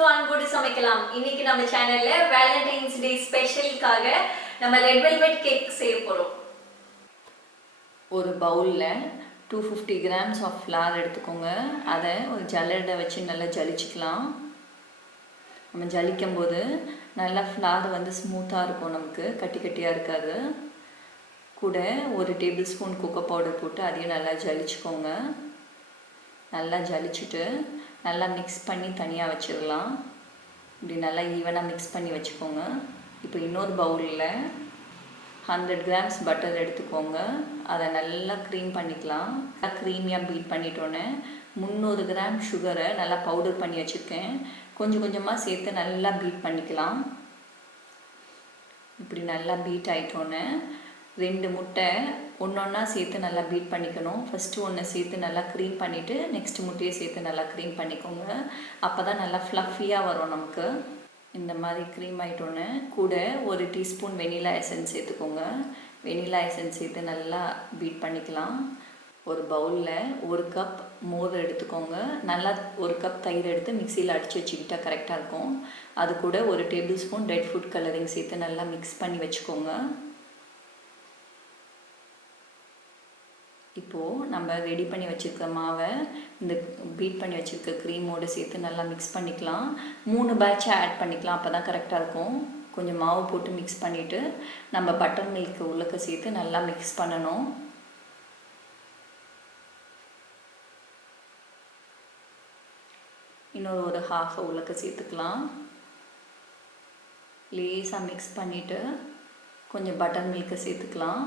to Anbodu Samaikalam. இன்னைக்கு நம்ம சேனல்ல Valentine's Day ஸ்பெஷலுக்காக நம்ம ரெட் வெல்வெட் கேக் செய்ய போறோம். ஒரு பவுல்ல 250 grams of flour எடுத்துக்கோங்க. அதை ஒரு ஜல்லடை வச்சு நல்லா ஜலிச்சுக்கலாம். நம்ம ஜலிக்கும்போது நல்லா flour வந்து ஸ்மூத்தா இருக்கும், நமக்கு கட்டி கட்டியா இருக்காது. கூட ஒரு டேபிள்ஸ்பூன் கோகோ பவுடர் போட்டு அதையும் நல்லா ஜலிச்சுக்கோங்க. நல்லா ஜலிச்சுட்டு நல்லா மிக்ஸ் பண்ணி தனியாக வச்சிடலாம். இப்படி நல்லா ஈவனாக மிக்ஸ் பண்ணி வச்சுக்கோங்க. இப்போ இன்னொரு பவுலில் 100 grams பட்டர் எடுத்துக்கோங்க. அதை நல்லா க்ரீம் பண்ணிக்கலாம். க்ரீமியாக பீட் பண்ணிட்டோன்னே 300 gram சுகரை நல்லா பவுடர் பண்ணி வச்சுருக்கேன். கொஞ்சம் கொஞ்சமாக சேர்த்து நல்லா பீட் பண்ணிக்கலாம். இப்படி நல்லா பீட் ஆகிட்டோன்னே 2 முட்டை ஒன்றா சேர்த்து நல்லா பீட் பண்ணிக்கணும். ஃபஸ்ட்டு ஒன்று சேர்த்து நல்லா க்ரீம் பண்ணிவிட்டு நெக்ஸ்ட் முட்டையை சேர்த்து நல்லா க்ரீம் பண்ணிக்கோங்க. அப்போ தான் நல்லா ஃப்ளஃபியாக வரும் நமக்கு. இந்த மாதிரி க்ரீம் ஆகிட்டோன்னே கூட ஒரு டீஸ்பூன் வெனிலா எசன்ஸ் சேர்த்துக்கோங்க. வெனிலா எசன்ஸ் சேர்த்து நல்லா பீட் பண்ணிக்கலாம். ஒரு பவுலில் 1 கப் மோர் எடுத்துக்கோங்க. நல்லா 1 கப் தயிர் எடுத்து மிக்சியில் அடித்து வச்சுக்கிட்டா கரெக்டாக இருக்கும். அது கூட ஒரு table spoon red food colouring சேர்த்து நல்லா மிக்ஸ் பண்ணி வச்சுக்கோங்க. இப்போது நம்ம ரெடி பண்ணி வச்சுருக்க மாவை இந்த பீட் பண்ணி வச்சுருக்க க்ரீமோடு சேர்த்து நல்லா மிக்ஸ் பண்ணிக்கலாம். 3 பேட்சாக ஆட் பண்ணிக்கலாம், அப்போ தான் கரெக்டாக இருக்கும். கொஞ்சம் மாவு போட்டு மிக்ஸ் பண்ணிவிட்டு நம்ம பட்டர் மில்க் உள்ளக்க சேர்த்து நல்லா மிக்ஸ் பண்ணணும். இன்னொரு ஒரு ஹாஃப் உள்ளக்க சேர்த்துக்கலாம். லேசாக மிக்ஸ் பண்ணிவிட்டு கொஞ்சம் பட்டர் மில்க்கை சேர்த்துக்கலாம்.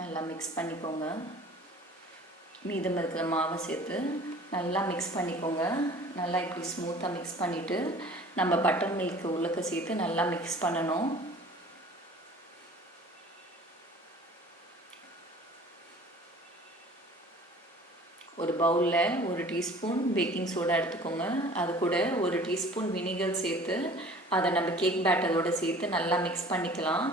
நல்லா மிக்ஸ் பண்ணிக்கோங்க. மீதம் இருக்கிற மாவை சேர்த்து நல்லா மிக்ஸ் பண்ணிக்கோங்க. நல்லா இப்படி ஸ்மூத்தாக மிக்ஸ் பண்ணிவிட்டு நம்ம பட்டர் மில்க் உள்ளக்க சேர்த்து நல்லா மிக்ஸ் பண்ணணும். ஒரு பவுலில் 1 டீஸ்பூன் பேக்கிங் சோடா எடுத்துக்கோங்க. அது கூட 1 டீஸ்பூன் வினிகர் சேர்த்து அதை நம்ம கேக் பேட்டரோடு சேர்த்து நல்லா மிக்ஸ் பண்ணிக்கலாம்.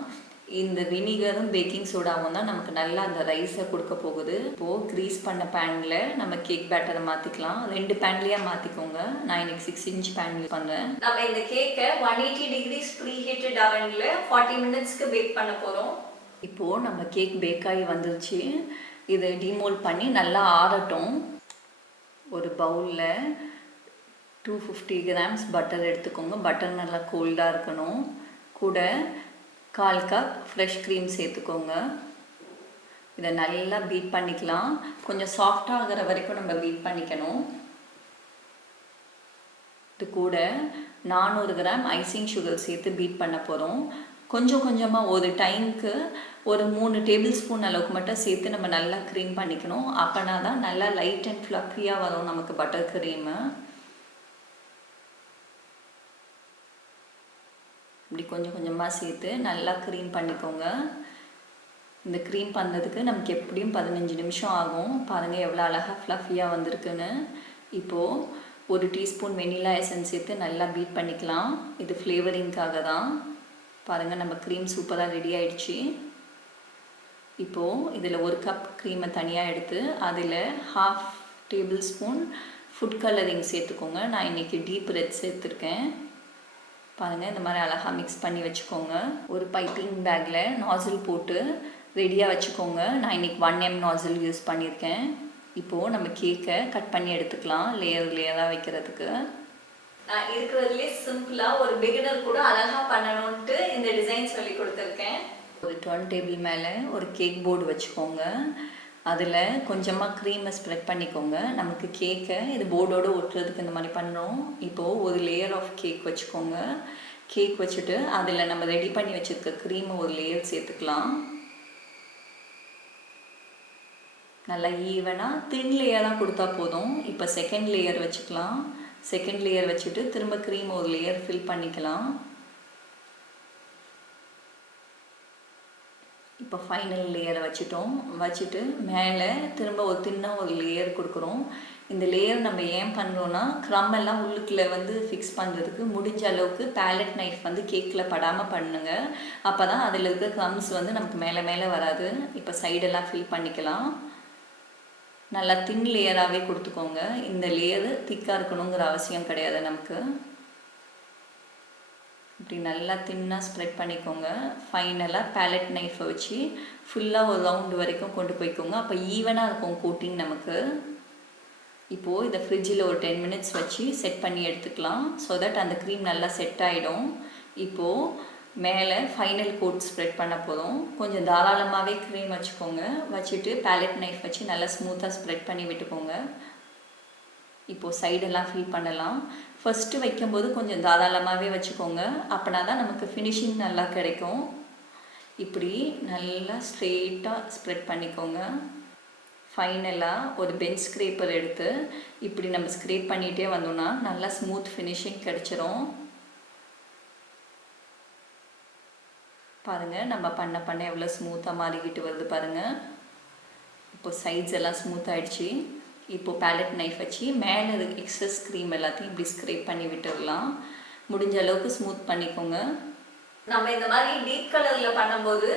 இந்த வினிகரும் பேக்கிங் சோடாவும் தான் நமக்கு நல்லா அந்த ரைஸை கொடுக்க போகுது. இப்போது க்ரீஸ் பண்ண பேனில் நம்ம கேக் பேட்டரை மாற்றிக்கலாம். 2 பேன்லேயே மாற்றிக்கோங்க. நான் இன்னைக்கு 6 inch பேன் யூஸ் பண்ணுறேன். நம்ம இந்த கேக்கை 180 degrees ப்ரீஹீட்டட் அவனில் 40 minutesக்கு பேக் பண்ண போகிறோம். இப்போது நம்ம கேக் பேக் ஆகி வந்துருச்சு. இதை டிமோல்ட் பண்ணி நல்லா ஆறட்டும். ஒரு பவுலில் 250 grams பட்டர் எடுத்துக்கோங்க. பட்டர் நல்லா கோல்டாக இருக்கணும். கூட 1/4 கப் ஃப்ரெஷ் க்ரீம் சேர்த்துக்கோங்க. இதை நல்லா பீட் பண்ணிக்கலாம். கொஞ்சம் சாஃப்டாக ஆகிற வரைக்கும் நம்ம பீட் பண்ணிக்கணும். இது கூட 400 gram ஐசிங் சுகர் சேர்த்து பீட் பண்ண போகிறோம். கொஞ்சம் கொஞ்சமாக ஒரு டைமுக்கு ஒரு 3 டேபிள் ஸ்பூன் அளவுக்கு மட்டும் சேர்த்து நம்ம நல்லா க்ரீம் பண்ணிக்கணும். அப்போனா தான் நல்லா லைட் அண்ட் ஃப்ளஃபியாக வரும் நமக்கு பட்டர் க்ரீமு. இப்படி கொஞ்சம் கொஞ்சமாக சேர்த்து நல்லா க்ரீம் பண்ணிக்கோங்க. இந்த க்ரீம் பண்ணுறதுக்கு நமக்கு எப்படியும் 15 நிமிஷம் ஆகும். பாருங்கள் எவ்வளோ அழகாக ஃப்ளஃபியாக வந்திருக்குன்னு. இப்போது 1 டீஸ்பூன் வெனிலா எசன்ஸ் சேர்த்து நல்லா பீட் பண்ணிக்கலாம். இது ஃப்ளேவரிங்காக தான். பாருங்கள் நம்ம க்ரீம் சூப்பராக ரெடி ஆகிடுச்சு. இப்போது இதில் 1 கப் க்ரீமை தனியாக எடுத்து அதில் 1/2 டேபிள் ஸ்பூன் ஃபுட் கலரிங் சேர்த்துக்கோங்க. நான் இன்றைக்கி டீப் ரெட் சேர்த்துருக்கேன். பாருங்கள் இந்த மாதிரி அழகாக மிக்ஸ் பண்ணி வச்சுக்கோங்க. ஒரு பைப்பிங் பேக்கில் நாசில் போட்டு ரெடியாக வச்சுக்கோங்க. நான் இன்றைக்கி 1 mm நாசில் யூஸ் பண்ணியிருக்கேன். இப்போது நம்ம கேக்கை கட் பண்ணி எடுத்துக்கலாம் லேயராக வைக்கிறதுக்கு. நான் இருக்கிறதுலே சிம்பிளாக ஒரு பிகினர் கூட அழகாக பண்ணணுன்ட்டு இந்த டிசைன் சொல்லி கொடுத்துருக்கேன். ஒரு டர்ன் டேபிள் மேலே ஒரு கேக் போர்டு வச்சுக்கோங்க. அதில் கொஞ்சமாக க்ரீமை ஸ்ப்ரெட் பண்ணிக்கோங்க. நமக்கு கேக்கை இது போர்டோடு ஒட்டுறதுக்கு இந்த மாதிரி பண்ணுறோம். இப்போது ஒரு லேயர் ஆஃப் கேக் வச்சுக்கோங்க. கேக் வச்சுட்டு அதில் நம்ம ரெடி பண்ணி வச்சுருக்க க்ரீமை ஒரு லேயர் சேர்த்துக்கலாம். நல்லா ஈவனாக தின் லேயராக கொடுத்தா போதும். இப்போ செகண்ட் லேயர் வச்சுக்கலாம். செகண்ட் லேயர் வச்சுட்டு திரும்ப க்ரீம் ஒரு லேயர் ஃபில் பண்ணிக்கலாம். இப்போ ஃபைனல் லேயரை வச்சுட்டு மேலே திரும்ப ஒரு தின்னாக ஒரு லேயர் கொடுக்குறோம். இந்த லேயர் நம்ம ஏன் பண்ணுறோன்னா க்ரம் எல்லாம் உள்ளுக்குள்ளே வந்து ஃபிக்ஸ் பண்ணுறதுக்கு முடிஞ்ச அளவுக்கு பேலட் நைஃப் வந்து கேக்கில் படாமல் பண்ணுங்க. அப்போ தான் அதில் இருக்க க்ரம்ஸ் வந்து நமக்கு மேலே மேலே வராது. இப்போ சைடெல்லாம் ஃபில் பண்ணிக்கலாம். நல்லா தின் லேயராகவே கொடுத்துக்கோங்க. இந்த லேயரு திக்காக இருக்கணுங்கிற அவசியம் கிடையாது நமக்கு. இப்படி நல்லா தின்னாக ஸ்ப்ரெட் பண்ணிக்கோங்க. ஃபைனலாக பேலட் நைஃபை வச்சு ஃபுல்லாக ஒரு ரவுண்டு வரைக்கும் கொண்டு போய்க்கோங்க. அப்போ ஈவனாக இருக்கும் கோட்டிங் நமக்கு. இப்போது இதை ஃப்ரிட்ஜில் ஒரு 10 மினிட்ஸ் வச்சு செட் பண்ணி எடுத்துக்கலாம். ஸோ தட் அந்த க்ரீம் நல்லா செட் ஆகிடும். இப்போது மேலே ஃபைனல் கோட் ஸ்ப்ரெட் பண்ண போதும். கொஞ்சம் தாராளமாகவே க்ரீம் வச்சுக்கோங்க. வச்சுட்டு பேலட் நைஃப் வச்சு நல்லா ஸ்மூத்தாக ஸ்ப்ரெட் பண்ணி விட்டுக்கோங்க. இப்போது சைடெல்லாம் ஃபில் பண்ணலாம். ஃபஸ்ட்டு வைக்கும்போது கொஞ்சம் தாராளமாகவே வச்சுக்கோங்க. அப்படின்னா தான் நமக்கு ஃபினிஷிங் நல்லா கிடைக்கும். இப்படி நல்லா ஸ்ட்ரெயிட்டாக ஸ்ப்ரெட் பண்ணிக்கோங்க. ஃபைனலாக ஒரு பெஞ்ச் ஸ்க்ரேப்பர் எடுத்து இப்படி நம்ம ஸ்க்ரேப் பண்ணிகிட்டே வந்தோம்னா நல்லா ஸ்மூத் ஃபினிஷிங் கிடச்சிரும். பாருங்கள், நம்ம பண்ண எவ்வளோ ஸ்மூத்தாக மாறிக்கிட்டு வருது பாருங்கள். இப்போ சைட்ஸ் எல்லாம் ஸ்மூத் ஆகிடுச்சு. இப்போது பேலட் நைஃப் வச்சு மேலே இருக்க எக்ஸஸ் க்ரீம் எல்லாத்தையும் இப்படி ஸ்க்ரேப் பண்ணி விட்டுடலாம். முடிஞ்ச அளவுக்கு ஸ்மூத் பண்ணிக்கோங்க. நம்ம இந்த மாதிரி டீப் கலரில் பண்ணும்போது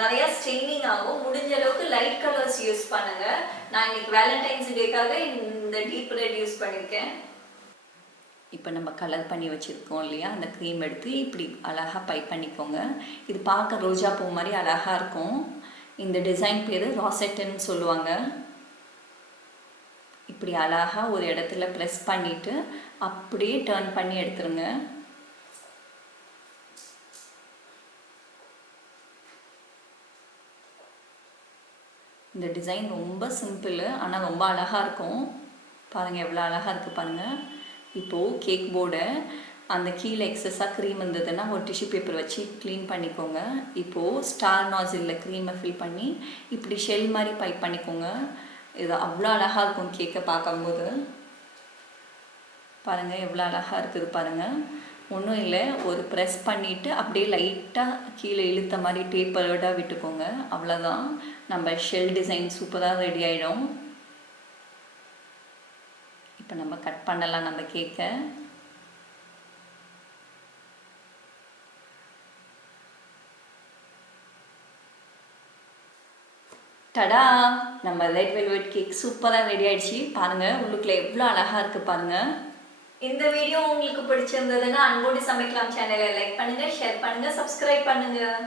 நிறைய ஸ்டெயினிங் ஆகும். முடிஞ்ச அளவுக்கு லைட் கலர்ஸ் யூஸ் பண்ணுங்க. நான் இன்னைக்கு வேலண்டைன்ஸ் டேக்காக இந்த டீப் ரெட் யூஸ் பண்ணியிருக்கேன். இப்போ நம்ம கலர் பண்ணி வச்சுருக்கோம் இல்லையா, அந்த க்ரீம் எடுத்து இப்படி அழகாக பைப் பண்ணிக்கோங்க. இது பார்க்க ரோஜா பூ மாதிரி அழகாக இருக்கும். இந்த டிசைன் பேர் ராசெட்டுன்னு சொல்லுவாங்க. இப்படி அழகாக ஒரு இடத்துல ப்ரெஸ் பண்ணிவிட்டு அப்படியே டர்ன் பண்ணி எடுத்துருங்க. இந்த டிசைன் ரொம்ப சிம்பிள், ஆனால் ரொம்ப அழகாக இருக்கும். பாருங்கள் எவ்வளோ அழகாக இருக்குது பாருங்கள். இப்போது கேக் போர்டை அந்த கீழே எக்ஸஸாக க்ரீம் இருந்ததுன்னா ஒரு டிஷ்யூ பேப்பர் வச்சு க்ளீன் பண்ணிக்கோங்க. இப்போது ஸ்டார் நாசிலில் க்ரீமை ஃபில் பண்ணி இப்படி ஷெல் மாதிரி பைப் பண்ணிக்கோங்க. இது அவ்வளோ அழகாக இருக்கும் கேக்கை பார்க்கும்போது. பாருங்கள் எவ்வளோ அழகாக இருக்குது பாருங்கள். ஒன்றும் இல்லை, ஒரு ப்ரெஸ் பண்ணிவிட்டு அப்படியே லைட்டாக கீழே இழுத்த மாதிரி டேப்பர்டாக விட்டுக்கோங்க. அவ்வளோதான், நம்ம ஷெல் டிசைன் சூப்பராக ரெடி ஆகிடும். இப்போ நம்ம கட் பண்ணலாம் நம்ம கேக்கை. டடா, நம்ம ரெட் வெல்வெட் கேக் சூப்பராக ரெடி ஆயிடுச்சு. பாருங்கள் உள்ளுக்குள்ளே எவ்வளோ அழகாக இருக்குது பாருங்கள். இந்த வீடியோ உங்களுக்கு பிடிச்சிருந்ததுன்னா அன்போடு சமைக்கலாம் சேனலை லைக் பண்ணுங்கள், ஷேர் பண்ணுங்கள், சப்ஸ்கிரைப் பண்ணுங்கள்.